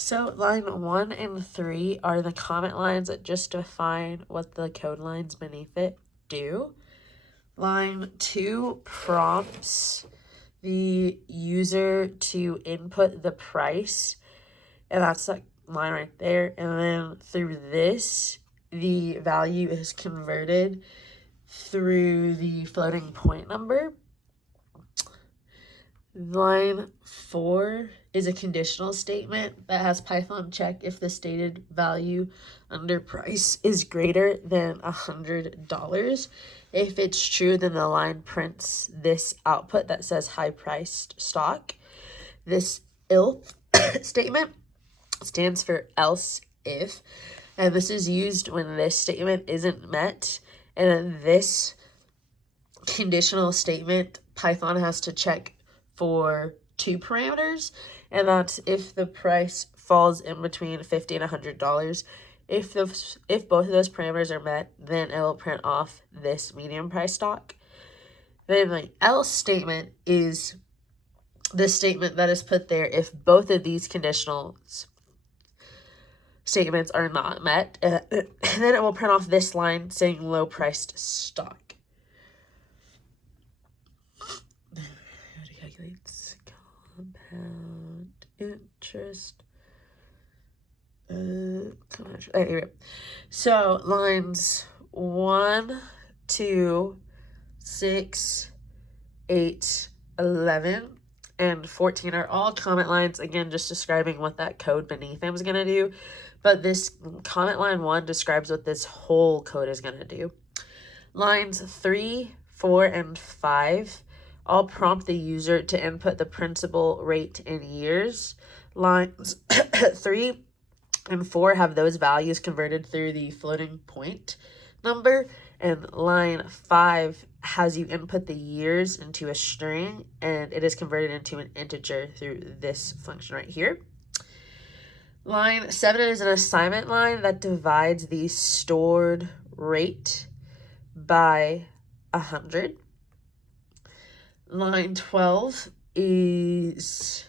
So line 1 and 3 are the comment lines that just define what the code lines beneath it do. Line 2 prompts the user to input the price, and that's that line right there. And then through this, the value is converted through the floating point number. Line 4 is a conditional statement that has Python check if the stated value under price is greater than $100. If it's true, then the line prints this output that says high priced stock. This ILF statement stands for else if, and this is used when this statement isn't met. And in this conditional statement, Python has to check for 2 parameters, and that's if the price falls in between $50 and $100. If both of those parameters are met, then it will print off this medium price stock. Then the else statement is the statement that is put there if both of these conditional statements are not met, and then it will print off this line saying low priced stock. Calculates compound interest. Anyway, so lines 1, 2, 6, 8, 11, and 14 are all comment lines, again, just describing what that code beneath them is going to do. But this comment line 1 describes what this whole code is going to do. Lines 3, 4, and 5 all prompt the user to input the principal rate in years. Lines 3 and 4 have those values converted through the floating point number, and line 5 has you input the years into a string, and it is converted into an integer through this function right here. Line 7 is an assignment line that divides the stored rate by 100. Line 12 is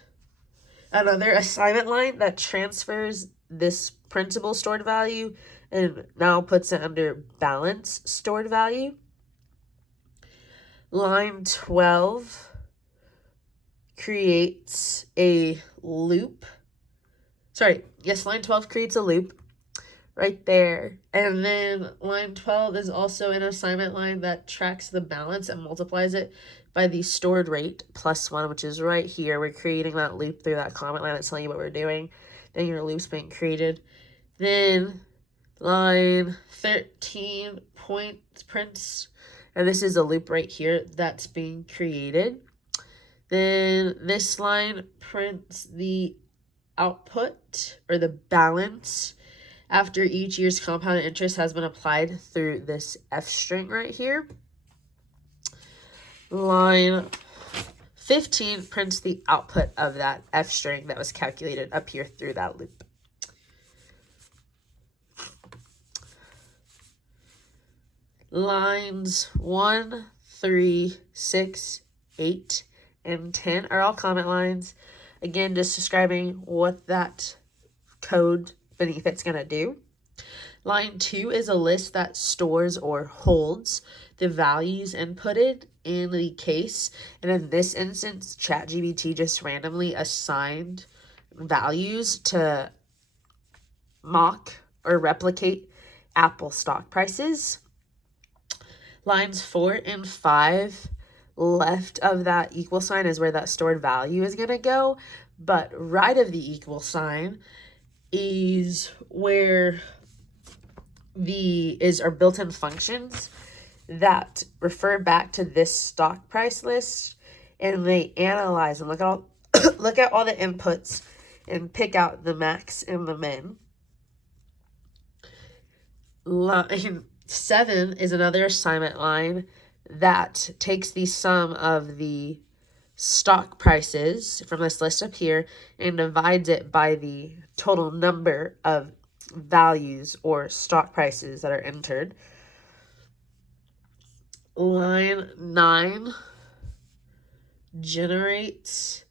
another assignment line that transfers this principal stored value and now puts it under balance stored value. Line 12 creates a loop. Line 12 creates a loop right there. And then line 12 is also an assignment line that tracks the balance and multiplies it by the stored rate plus 1, which is right here. We're creating that loop through that comment line that's telling you what we're doing. Then your loop's being created. Then line 13 prints, and this is a loop right here that's being created. Then this line prints the output or the balance after each year's compounded interest has been applied through this F string right here. Line 15 prints the output of that F string that was calculated up here through that loop. Lines 1, 3, 6, 8, and 10 are all comment lines. Again, just describing what that code beneath it's going to do. Line 2 is a list that stores or holds the values inputted in the case. And in this instance, ChatGPT just randomly assigned values to mock or replicate Apple stock prices. Lines 4 and 5, left of that equal sign is where that stored value is going to go. But right of the equal sign is where are built-in functions that refer back to this stock price list, and they analyze and look at all the inputs and pick out the max and the min. Line 7 is another assignment line that takes the sum of the stock prices from this list up here and divides it by the total number of values or stock prices that are entered. Line 9 generates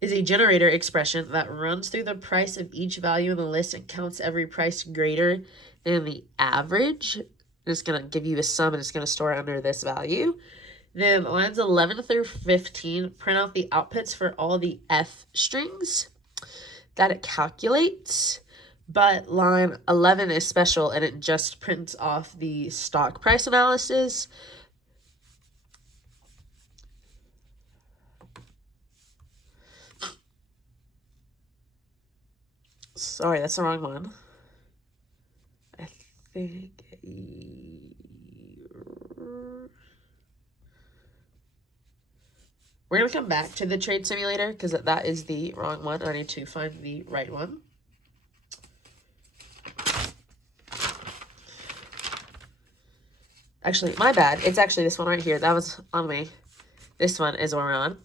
is a generator expression that runs through the price of each value in the list and counts every price greater than the average. It's going to give you a sum and it's going to store it under this value. Then lines 11 through 15 print out the outputs for all the F strings that it calculates. But line 11 is special and it just prints off the stock price analysis. Sorry, that's the wrong one. I think we're going to come back to the trade simulator because that is the wrong one. I need to find the right one. Actually, my bad. It's actually this one right here. That was on me. This one is what we're on.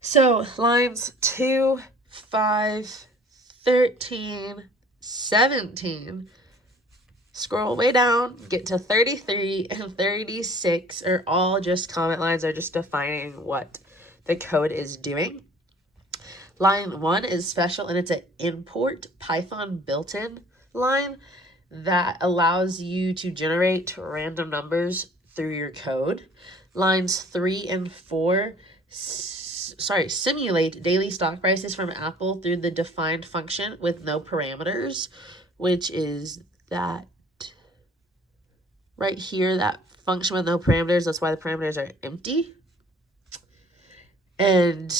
So lines 2, 5, 13, 17, scroll way down, get to 33 and 36 are all just comment lines. Are just defining what the code is doing. Line 1 is special and it's an import Python built-in line that allows you to generate random numbers through your code. Lines 3 and 4 simulate daily stock prices from Apple through the defined function with no parameters, which is that right here, that function with no parameters. That's why the parameters are empty. And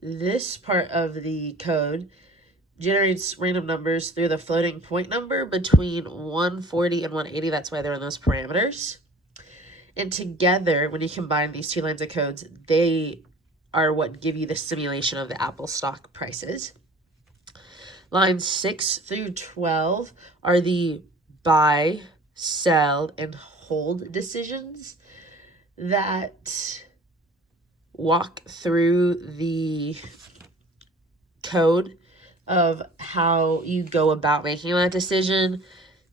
this part of the code generates random numbers through the floating point number between 140 and 180. That's why they're in those parameters. And together, when you combine these two lines of codes, they are what give you the simulation of the Apple stock prices. Lines 6 through 12 are the buy, sell, and hold decisions that walk through the code of how you go about making that decision.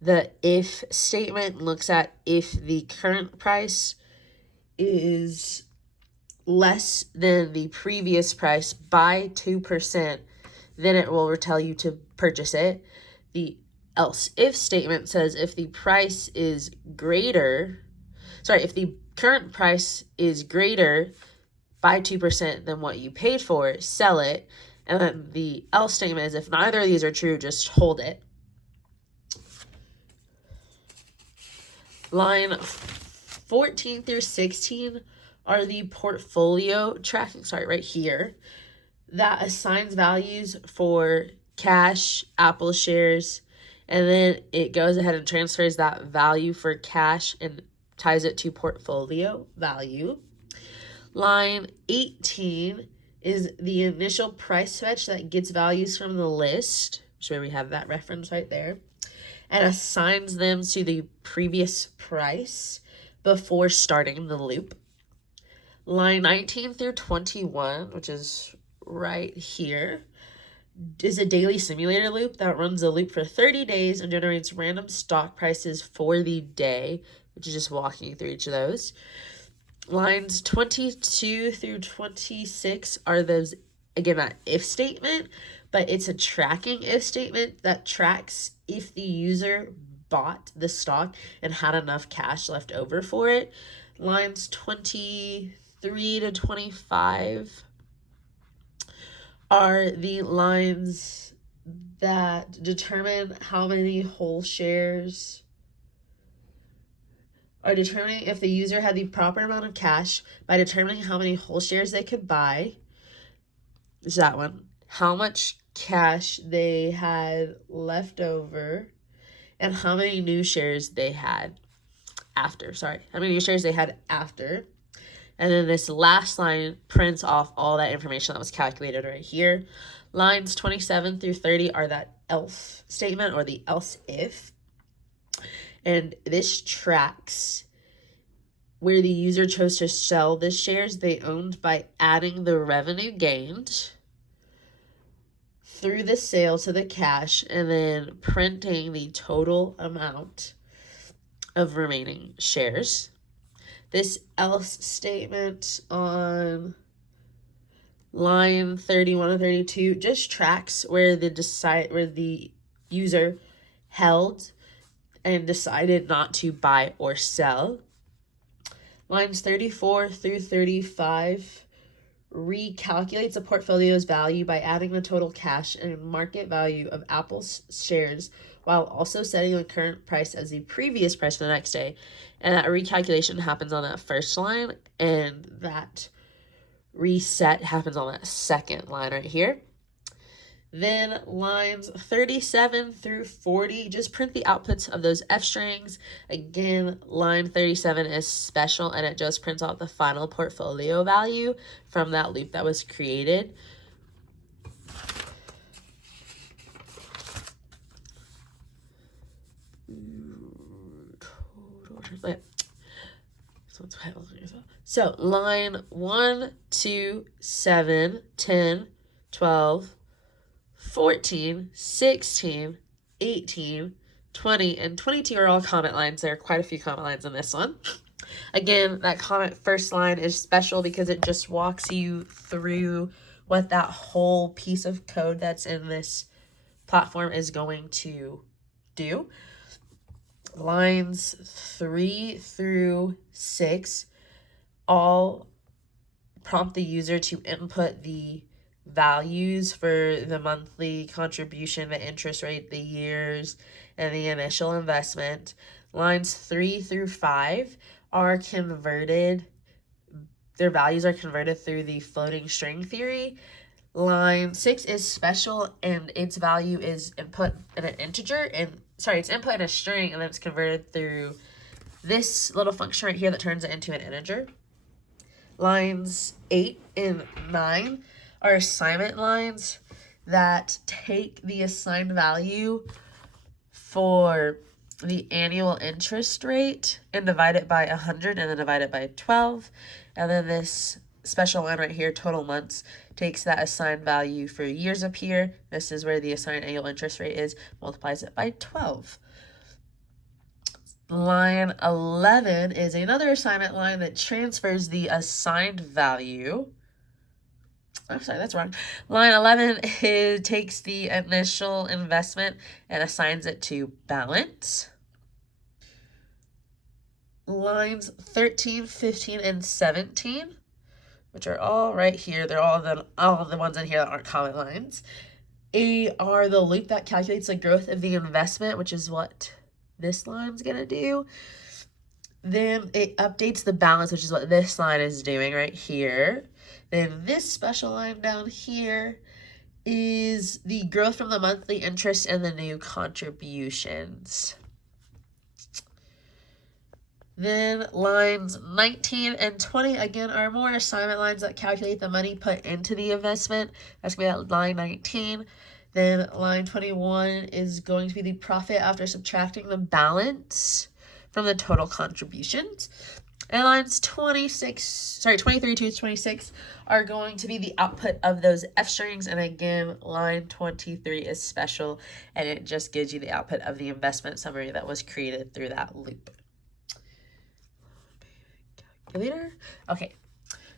The if statement looks at if the current price is less than the previous price by 2%, then it will tell you to purchase it. The else if statement says if the price is greater, if the current price is greater by 2% than what you paid for it, sell it. And then the else statement is if neither of these are true, just hold it. Line 14 through 16 are the portfolio tracking, right here, that assigns values for cash, Apple shares, and then it goes ahead and transfers that value for cash and ties it to portfolio value. Line 18 is the initial price fetch that gets values from the list, which is where we have that reference right there, and assigns them to the previous price before starting the loop. Line 19 through 21, which is right here, is a daily simulator loop that runs a loop for 30 days and generates random stock prices for the day, which is just walking through each of those. Lines 22 through 26 are those, again, that if statement, but it's a tracking if statement that tracks if the user bought the stock and had enough cash left over for it. Lines 23 to 25 are the lines that determine how many whole shares are determining if the user had the proper amount of cash by determining how many whole shares they could buy. Is that one? How much cash they had left over and how many new shares they had after. How many new shares they had after. And then this last line prints off all that information that was calculated right here. Lines 27 through 30 are that else statement or the else if. And this tracks where the user chose to sell the shares they owned by adding the revenue gained through the sale to the cash and then printing the total amount of remaining shares. This else statement on Line 31 and 32 just tracks where the user held and decided not to buy or sell. Lines 34 through 35 recalculates the portfolio's value by adding the total cash and market value of Apple's shares while also setting the current price as the previous price for the next day. And that recalculation happens on that first line, and that reset happens on that second line right here. Then lines 37 through 40, just print the outputs of those F strings. Again, line 37 is special, and it just prints out the final portfolio value from that loop that was created. So line 1, 2, 7, 10, 12, 14, 16, 18, 20, and 22 are all comment lines. There are quite a few comment lines in this one. Again, that comment first line is special because it just walks you through what that whole piece of code that's in this platform is going to do. Lines 3 through 6 all prompt the user to input the values for the monthly contribution, the interest rate, the years, and the initial investment. Lines 3 through 5 are converted, their values are converted through the floating string theory. Line 6 is special, and its value is input in an integer, it's input in a string, and then it's converted through this little function right here that turns it into an integer. Lines 8 and 9 are assignment lines that take the assigned value for the annual interest rate and divide it by 100 and then divide it by 12. And then this special line right here, total months, takes that assigned value for years up here. This is where the assigned annual interest rate is, multiplies it by 12. Line 11 is another assignment line that transfers the assigned value. I'm sorry, that's wrong. Line 11 takes the initial investment and assigns it to balance. Lines 13, 15, and 17, which are all right here. They're all the ones in here that aren't comment lines, are the loop that calculates the growth of the investment, which is what this line's gonna do. Then it updates the balance, which is what this line is doing right here. Then this special line down here is the growth from the monthly interest and the new contributions. Then lines 19 and 20, again, are more assignment lines that calculate the money put into the investment. That's going to be at line 19. Then line 21 is going to be the profit after subtracting the balance from the total contributions. And lines 23 to 26 are going to be the output of those F strings. And again, line 23 is special, and it just gives you the output of the investment summary that was created through that loop. Calculator. Okay,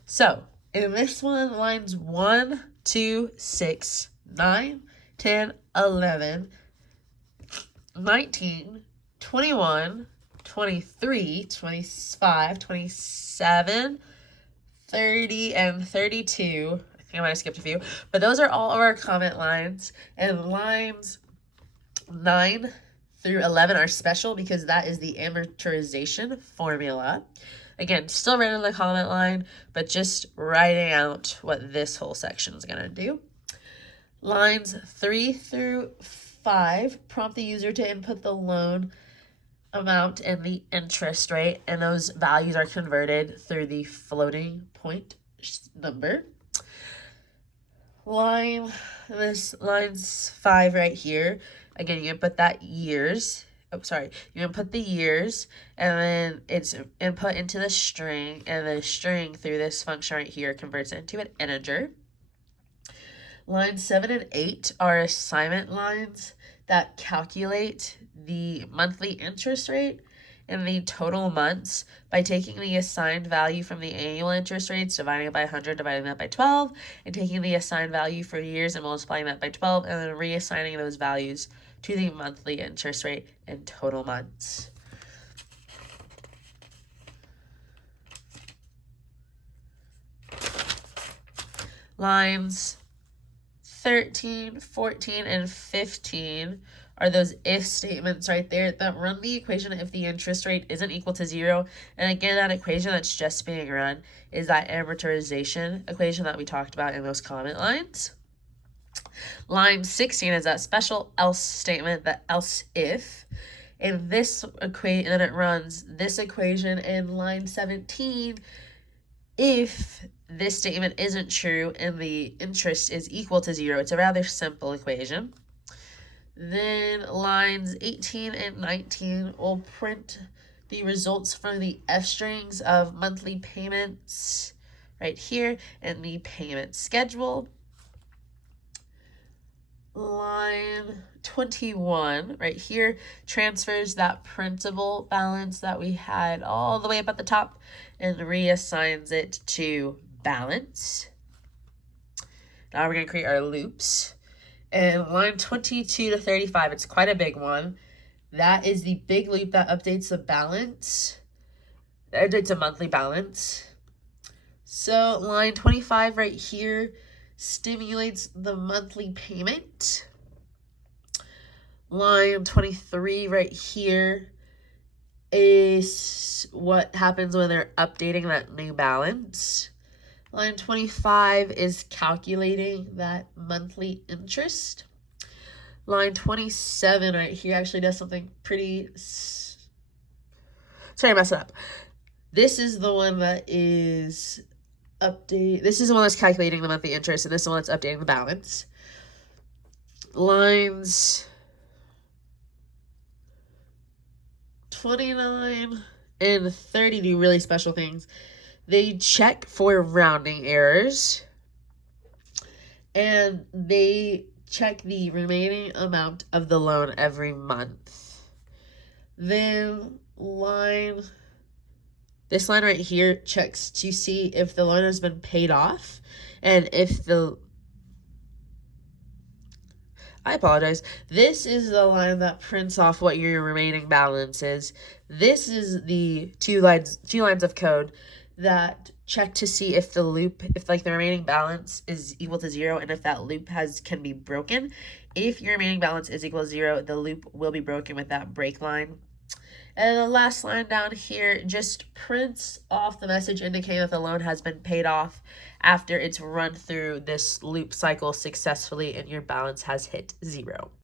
so in this one, lines 1, 2, 6, 9, 10, 11, 19, 21, 23, 25, 27, 30, and 32. I think I might have skipped a few, but those are all of our comment lines. And lines 9 through 11 are special because that is the amortization formula. Again, still written in the comment line, but just writing out what this whole section is going to do. Lines 3 through 5 prompt the user to input the loan amount and the interest rate, and those values are converted through the floating point number. Lines 5 right here, again, you input that years. You input the years, and then it's input into the string, and the string through this function right here converts it into an integer. Lines 7 and 8 are assignment lines that calculate the monthly interest rate in the total months by taking the assigned value from the annual interest rates, dividing it by 100, dividing that by 12, and taking the assigned value for years and multiplying that by 12, and then reassigning those values to the monthly interest rate in total months. Lines 13, 14, and 15 are those if statements right there that run the equation if the interest rate isn't equal to 0. And again, that equation that's just being run is that amortization equation that we talked about in those comment lines. Line 16 is that special else statement, the else if. And this equation, then it runs this equation in line 17 if this statement isn't true and the interest is equal to 0. It's a rather simple equation. Then lines 18 and 19 will print the results from the F strings of monthly payments right here and the payment schedule. Line 21 right here transfers that principal balance that we had all the way up at the top and reassigns it to balance. Now we're going to create our loops. And line 22 to 35, it's quite a big one. That is the big loop that updates the balance. It updates a monthly balance. So line 25 right here stimulates the monthly payment. Line 23 right here is what happens when they're updating that new balance. Line 25 is calculating that monthly interest. Line 27 right here actually does something pretty... Sorry, I messed it up. This is the one that is this is the one that's calculating the monthly interest, and this is the one that's updating the balance. Lines 29 and 30 do really special things. They check for rounding errors, and they check the remaining amount of the loan every month. Then this line right here checks to see if the loan has been paid off and if I apologize. This is the line that prints off what your remaining balance is. This is the two lines of code that check to see if the remaining balance is equal to 0 and if that loop can be broken. If your remaining balance is equal to 0, the loop will be broken with that break line. And the last line down here just prints off the message indicating that the loan has been paid off after it's run through this loop cycle successfully and your balance has hit 0.